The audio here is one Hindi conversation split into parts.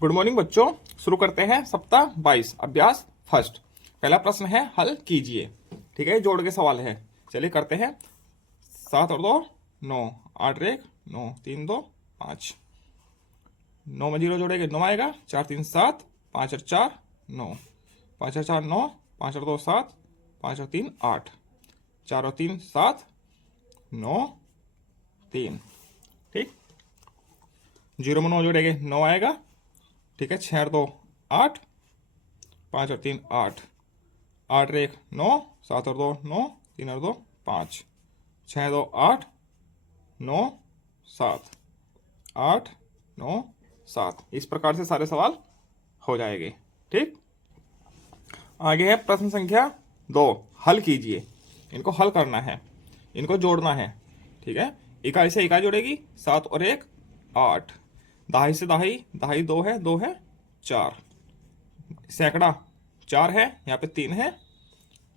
गुड मॉर्निंग बच्चों। शुरू करते हैं सप्ताह 22 अभ्यास फर्स्ट। पहला प्रश्न है हल कीजिए। ठीक है, जोड़ के सवाल है। चलिए करते हैं। 7 और 2 9, 8 और 1 9, 3 2 5। 9 में 0 जोड़ेंगे 9 आएगा। 4 3 7, 5 और 4 9, 5 और 4 9, 5 और 2 7, 5 और 3 8, 4 और 3 7 9 3। ठीक, 0 में 9 जोड़ेंगे 9 आएगा। ठीक है, 6 और 2 8, 5 और 3 8, 8 और 1 9, 7 और 2 9, 3 और 2 5, 6 2 8 9 7, 8 9 7। इस प्रकार से सारे सवाल हो जाएंगे। ठीक, आगे है प्रश्न संख्या 2। हल कीजिए। इनको हल करना है, इनको जोड़ना है। ठीक है, इकाई से इकाई जोड़ेगी 7 और 1 8, दहाई से दहाई, दहाई 2 है 2 है 4, सैकड़ा 4 है, यहाँ पे 3 है,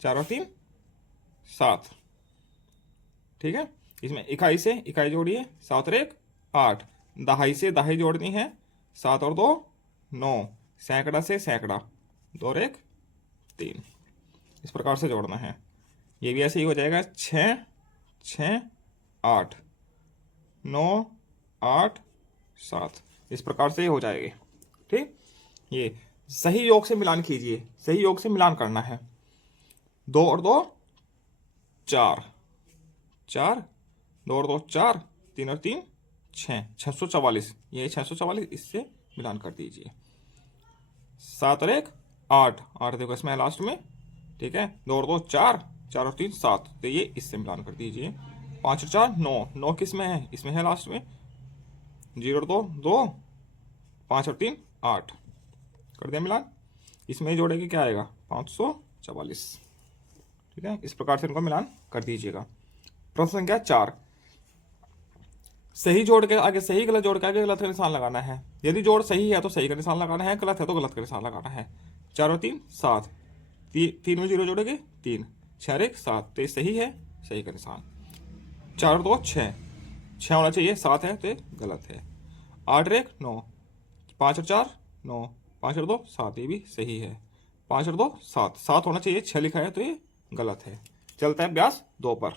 4 और 3 7। ठीक है, इसमें इकाई से इकाई जोड़िए 7 और 1 8, दहाई से दहाई जोड़नी है 7 और 2 9, सैकड़ा से सैकड़ा 2 और 1 3। इस प्रकार से जोड़ना है। ये भी ऐसे ही हो जाएगा 6 6 8 9 8 7। इस प्रकार से हो जाएगी। ठीक, ये सही योग से मिलान कीजिए। सही योग से मिलान करना है। 2 और 2 4 4, 2 और 2 4, 3 और 3 6, 644। ये 644, इससे मिलान कर दीजिए। 7 और 1 8 8, देखो इसमें है लास्ट में। ठीक है, 2 और 2 4, 4 और 3 7, तो ये इससे मिलान कर दीजिए। 5 और 4 9, 9 किस में है? इसमें है लास्ट में। 0 और 2 2, 5 और 3 8, कर दिया मिलान। इसमें जोड़ेंगे क्या आएगा? 544। ठीक है, इस प्रकार से इनको मिलान कर दीजिएगा। प्रश्न संख्या 4। सही जोड़ के आगे सही, गलत जोड़ के आगे गलत का निशान लगाना है। यदि जोड़ सही है तो सही का निशान लगाना है, गलत है तो गलत का निशान लगाना है। 4 और 3 7, 3 में 0 जोड़ेंगे 3, 6 और 1 7, तो ये सही है, सही का निशान। 4 और 2 6, 6 होना चाहिए, 7 है तो ये गलत है। 8 और 1 9, 5 और 4 9, 5 और 2 7, ये भी सही है। 5 और 2 7, 7 होना चाहिए, 6 लिखा है तो ये गलत है। चलता है अभ्यास 2 पर।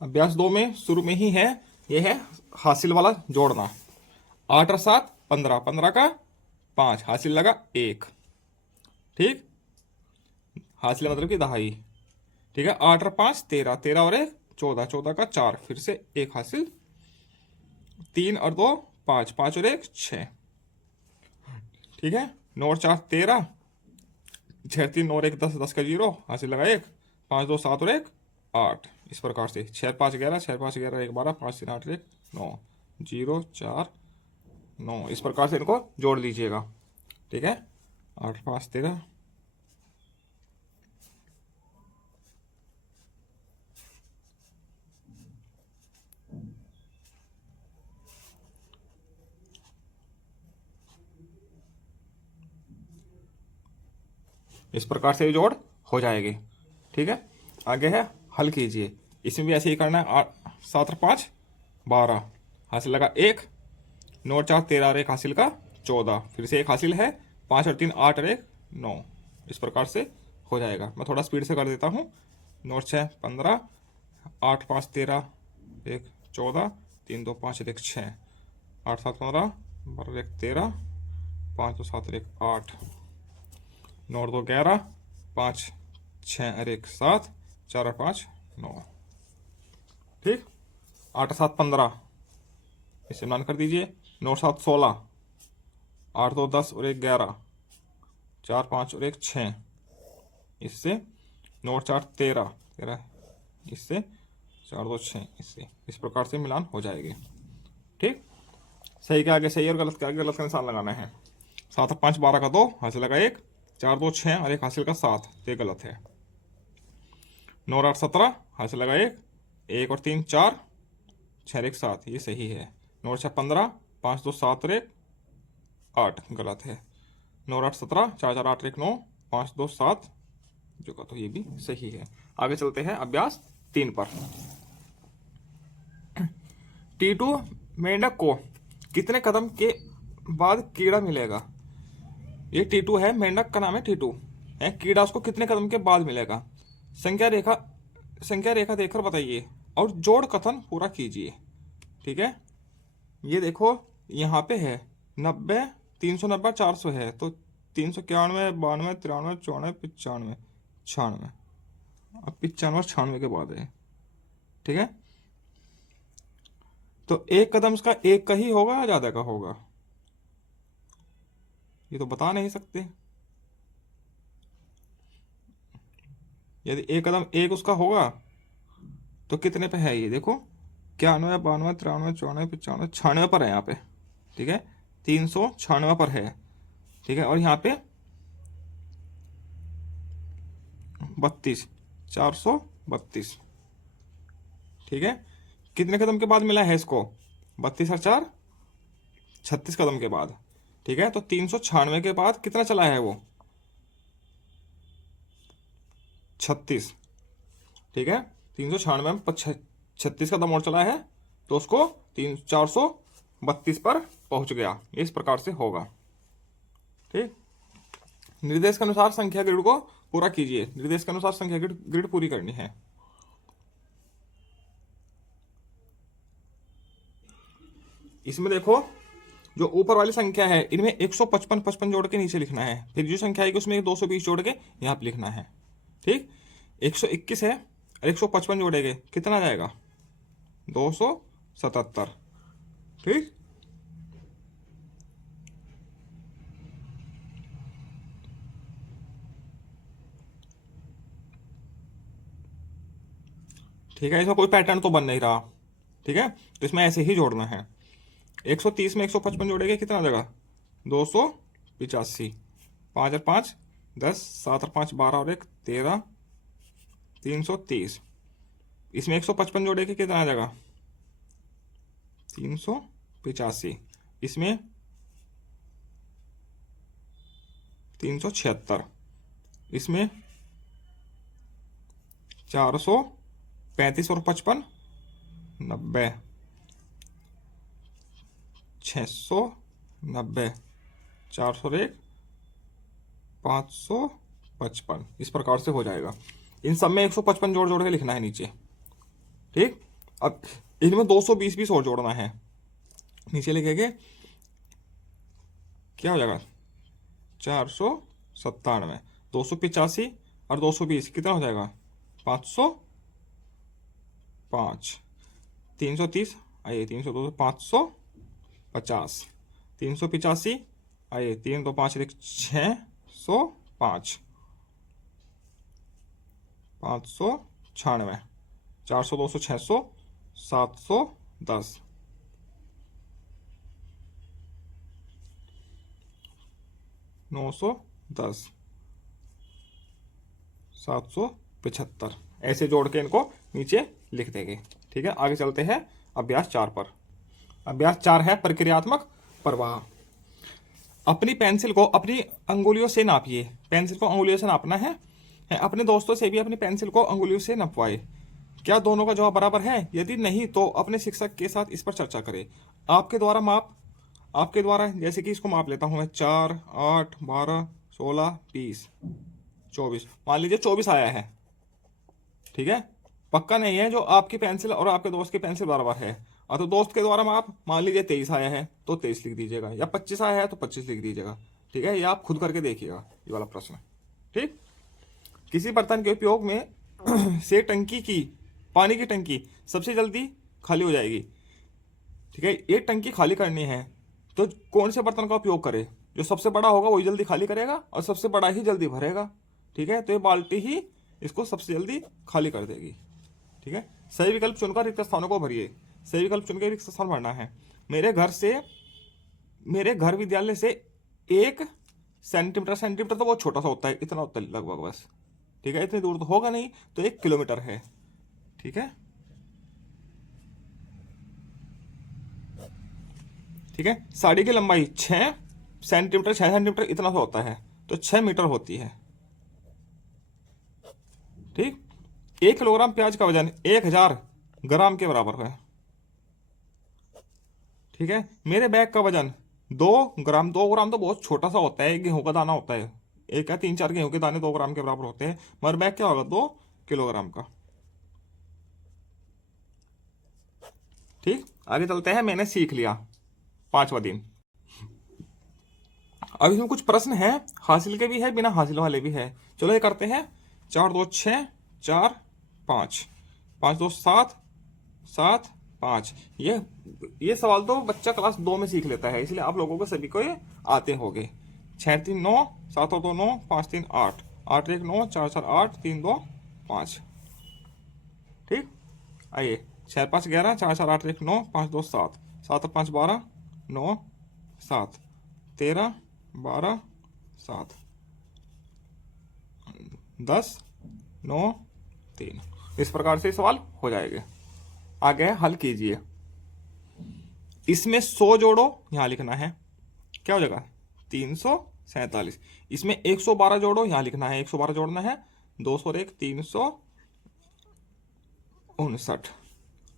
अभ्यास 2 में शुरू में ही है, ये है हासिल वाला जोड़ना। 8 और 7 15, 15 का 5, हासिल लगा 1। ठीक, हासिल मतलब कि दहाई। ठीक है, 8 और 5 13, 13 और 1 14, 14 का 4, फिर से 1 हासिल। 3 और 2 5, 5 और 1 6। ठीक है, 9 और 4 13, 6 3 9 और 1 10, 10 का 0, हासिल लगा 1। 5 2 7 और 1 8। इस प्रकार से 6 5 11, 6 5 11 1 12, 5 3 8 1 9, 0 4 9। इस प्रकार से इनको जोड़ लीजिएगा। ठीक है, 8 5 13। इस प्रकार से जोड़ हो जाएगी। ठीक है, आगे है हल कीजिए। इसमें भी ऐसे ही करना है। 7 और 5 12, हासिल लगा 1। 9 और 4 13 और 1 हासिल का 14, फिर से 1 हासिल है। 5 और 3 8 और 1 9। इस प्रकार से हो जाएगा। मैं थोड़ा स्पीड से कर देता हूँ। 9 और 6 15, 8 5 13 1 14, 3 2 5 1 6, 8 7 15, 12 1 13, 5 2 7 1 8, 9 और 2 11, 5 6 और 1 7, 4 और 5 9। ठीक, 8 7 15, इसे मान कर दीजिए। 9 7 16, 8 2 10 और 1 11, 4 5 और 1 6, इससे 9 और 4 13 13, इससे 4 2 6, इससे। इस प्रकार से मिलान हो जाएगी। ठीक, सही के आगे सही और गलत के आगे गलत का निशान लगाना है। 7 और 5 12 का 2, हासिल लगा 1। 4 2 6 और 1 हासिल का 7, तो ये गलत है। 9 और 8 17, हासिल लगा 1। 1 और 3 4, 6 और 1 7, ये सही है। 9 और 6 15, 5 2 7 और 1 8, गलत है। 9 और 8 17, 4 4 8 1 9, 5 2 7, जो का तो ये भी सही है। आगे चलते हैं अभ्यास 3 पर। टीटू मेंढक को कितने कदम के बाद कीड़ा मिलेगा। ये टीटू है, मेंढक का नाम है टीटू है। कीड़ा उसको कितने कदम के बाद मिलेगा? संख्या रेखा, संख्या रेखा देखकर बताइए और जोड़ कथन पूरा कीजिए। ठीक है, ये देखो यहाँ पे है 90, 390, 400 है, तो 391, 92, 93, 94, 95, 96। अब 95 और 96 के बाद है। ठीक है, तो एक कदम का एक का ही होगा या ज्यादा का होगा? ये तो बता नहीं सकते। यदि एक कदम एक उसका होगा तो कितने पे है? ये देखो 91, 92, 93, 94, 95, 96 पर है यहाँ पे। ठीक है, 396 पर है। ठीक है, और यहाँ पे 32, 432। ठीक है, कितने कदम के बाद मिला है इसको? 32 और 4, 36 कदम के बाद। ठीक है, तो 396 के बाद कितना चला है वो? 36। ठीक है, 396 में 36 कदम और चला है, तो उसको 432 पर पहुंच गया। इस प्रकार से होगा। ठीक, निर्देश के अनुसार संख्या ग्रिड को पूरा कीजिए। निर्देश के अनुसार संख्या ग्रिड पूरी करनी है। इसमें देखो जो ऊपर वाली संख्या है इनमें 155 55 जोड़ के नीचे लिखना है, फिर जो संख्या आएगी उसमें 220 जोड़ के यहाँ पे लिखना है। ठीक, 121 है और 155 जोड़ेंगे कितना आ जाएगा? 277। ठीक, ठीक है, इसमें कोई पैटर्न तो बन नहीं रहा। ठीक है, तो इसमें ऐसे ही जोड़ना है। 130 में 155 जोड़ेंगे कितना आ जाएगा? 285। 5 और 5 10, 7 और 5 12 और 1 13, 330। इसमें 155 जोड़ेंगे कितना आ जाएगा? 385। इसमें 376। इसमें 435 और 55 90, 690, 401, 555। इस प्रकार से हो जाएगा। इन सब में 155 जोड़ जोड़ के लिखना है नीचे। ठीक, अब इनमें 220 20 और जोड़ना है। नीचे लिखेंगे क्या हो जाएगा? 497। 285 और 220 कितना हो जाएगा? 505। 330 आइए, 302 550। 385 आइए, 3 2 5 1 605। 596। 400 200 600 710। 910। 775। ऐसे जोड़ के इनको नीचे लिख देंगे। ठीक है, आगे चलते हैं अभ्यास 4 पर। अभ्यास 4 है प्रक्रियात्मक प्रवाह। अपनी पेंसिल को अपनी अंगुलियों से नापिए। पेंसिल को अंगुलियों से नापना है। अपने दोस्तों से भी अपनी पेंसिल को अंगुलियों से नपवाए। क्या दोनों का जवाब बराबर है? यदि नहीं तो अपने शिक्षक के साथ इस पर चर्चा करें। आपके द्वारा जैसे कि इसको माप लेता हूं मैं, 4 8 12 16 20 24। मान लीजिए 24 आया है। ठीक है, पक्का नहीं है जो आपकी पेंसिल और आपके दोस्त की पेंसिल बराबर है। और तो दोस्त के द्वारा माप मान लीजिए 23 आया है तो 23 लिख दीजिएगा, या 25 आया है तो 25 लिख दीजिएगा। ठीक है, ये आप खुद करके देखिएगा ये वाला प्रश्न। ठीक, किसी बर्तन के उपयोग में से टंकी की पानी की टंकी सबसे जल्दी खाली हो जाएगी। ठीक है, एक टंकी खाली करनी है तो कौन से बर्तन का उपयोग करें? जो सबसे बड़ा होगा वही जल्दी खाली करेगा और सबसे बड़ा ही जल्दी भरेगा। ठीक है, तो ये बाल्टी ही इसको सबसे जल्दी खाली कर देगी। ठीक है, सही विकल्प चुनकर रिक्त स्थानों को भरिए। सही विकल्प चुनकर रिक्त स्थान भरना है। मेरे घर विद्यालय से 1 सेंटीमीटर, सेंटीमीटर तो बहुत छोटा सा होता है, इतना होता है लगभग बस। ठीक है, इतनी दूर तो होगा नहीं, तो 1 किलोमीटर है। ठीक है, ठीक है, साड़ी की लंबाई 6 सेंटीमीटर, 6 सेंटीमीटर इतना सा होता है, तो 6 मीटर होती है। ठीक, 1 किलोग्राम प्याज का वजन 1000 ग्राम के बराबर है। ठीक है, मेरे बैग का वजन 2 ग्राम, 2 ग्राम तो बहुत छोटा सा होता है, गेहूं का दाना होता है, एक या 3-4 गेहूं के दाने 2 ग्राम के बराबर होते हैं, मगर बैग क्या होगा 2 किलोग्राम का। ठीक, आगे चलते हैं। मैंने सीख लिया 5वां दिन। अब इसमें कुछ प्रश्न हैं, हासिल के भी है, बिना हासिल वाले भी है। चलो ये करते हैं। 4 2 6, 4 5, 5 2 7, 7 5। ये सवाल तो बच्चा क्लास 2 में सीख लेता है, इसलिए आप लोगों को सभी को ये आते होंगे। 6 3 9, 7 2 9, 5 3 8, 8 1 9, 4 4 8, 3 2 5। ठीक, आइए। 6 5 11, 4 4 8 1 9, 5 2 7, 7 5 12, 9 7, 13 12 7, 10 9 3। इस प्रकार से सवाल हो जाएंगे। आगे है हल कीजिए। इसमें 100 जोड़ो, यहां लिखना है, क्या हो जाएगा 347। इसमें 112 जोड़ो, यहां लिखना है 112 जोड़ना है, 200 1 359।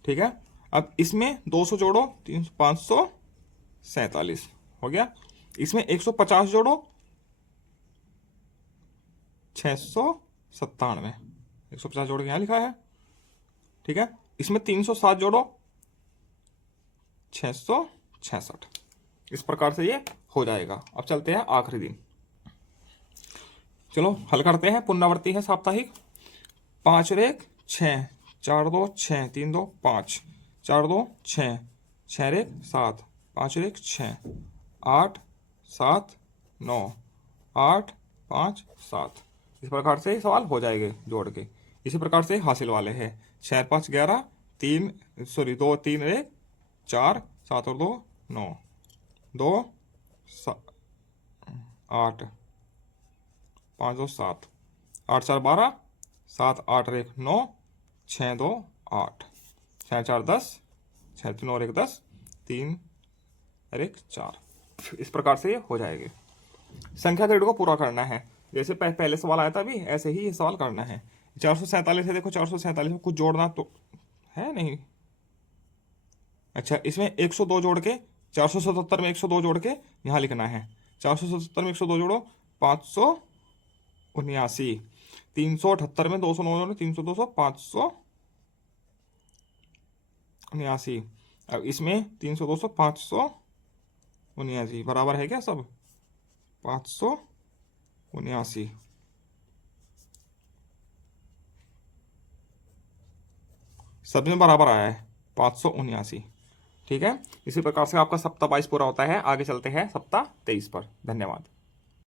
ठीक है, अब इसमें 200 जोड़ो, 547 हो गया। इसमें 150 जोड़ो, 697, 150 जोड़ के यहां लिखा है। ठीक है, इसमें 307 जोड़ो, 666। इस प्रकार से ये हो जाएगा। अब चलते हैं आखिरी दिन। चलो हल करते हैं। पुनरावृत्ति है साप्ताहिक। 5 और 1 6, 4 2 6, 3 2 5, 4 2 6, 6 और 1 7, 5 और 1 6, 8 7 9, 8 5 7। इस प्रकार से सवाल हो जाएंगे जोड़ के। इसी प्रकार से हासिल वाले हैं। 6 5 11, 2 3 1 4, 7 और 2 9, 2 8, 5 2 7, 8 4 12, 7 8 और 1 9, 6 2 8, 6 4 10, 6 3 और 1 10, 3 और 1 4। इस प्रकार से ये हो जाएंगे। संख्या ग्रेड को पूरा करना है। जैसे पहले सवाल आया था अभी, ऐसे ही ये सवाल करना है। 447 है, देखो 447 में कुछ जोड़ना तो है नहीं। अच्छा, इसमें 102 जोड़ के 477 में 102 जोड़ के यहाँ लिखना है। 477 में 102 जोड़ो, 579। 378 में 209 जोड़ो, 300 200 579। अब इसमें 300 200 579 बराबर है क्या सब? 579 सब में बराबर आया है 579। ठीक है, इसी प्रकार से आपका सप्ताह 22 पूरा होता है। आगे चलते हैं सप्ताह 23 पर। धन्यवाद।